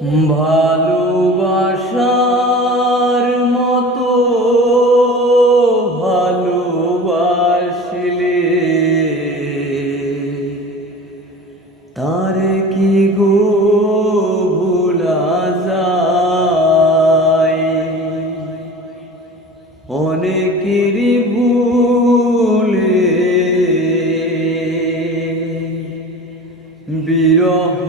ভালোবাসার মতো ভালোবাসলে তারে কি গো ভোলা যায়? অনেকেরই ভুলে বিরহ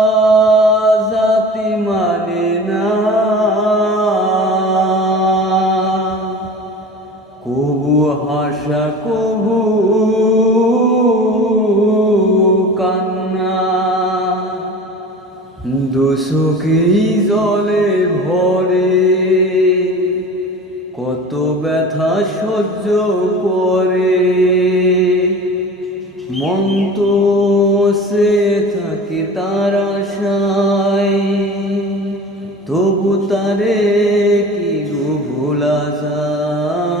হাসা কবু কান্না। দুসুকেই জলে ভরে, কত ব্যথা সহ্য করে। মন তো সে থাকে তার আশায়, তবু তারে কি ভোলা যায়?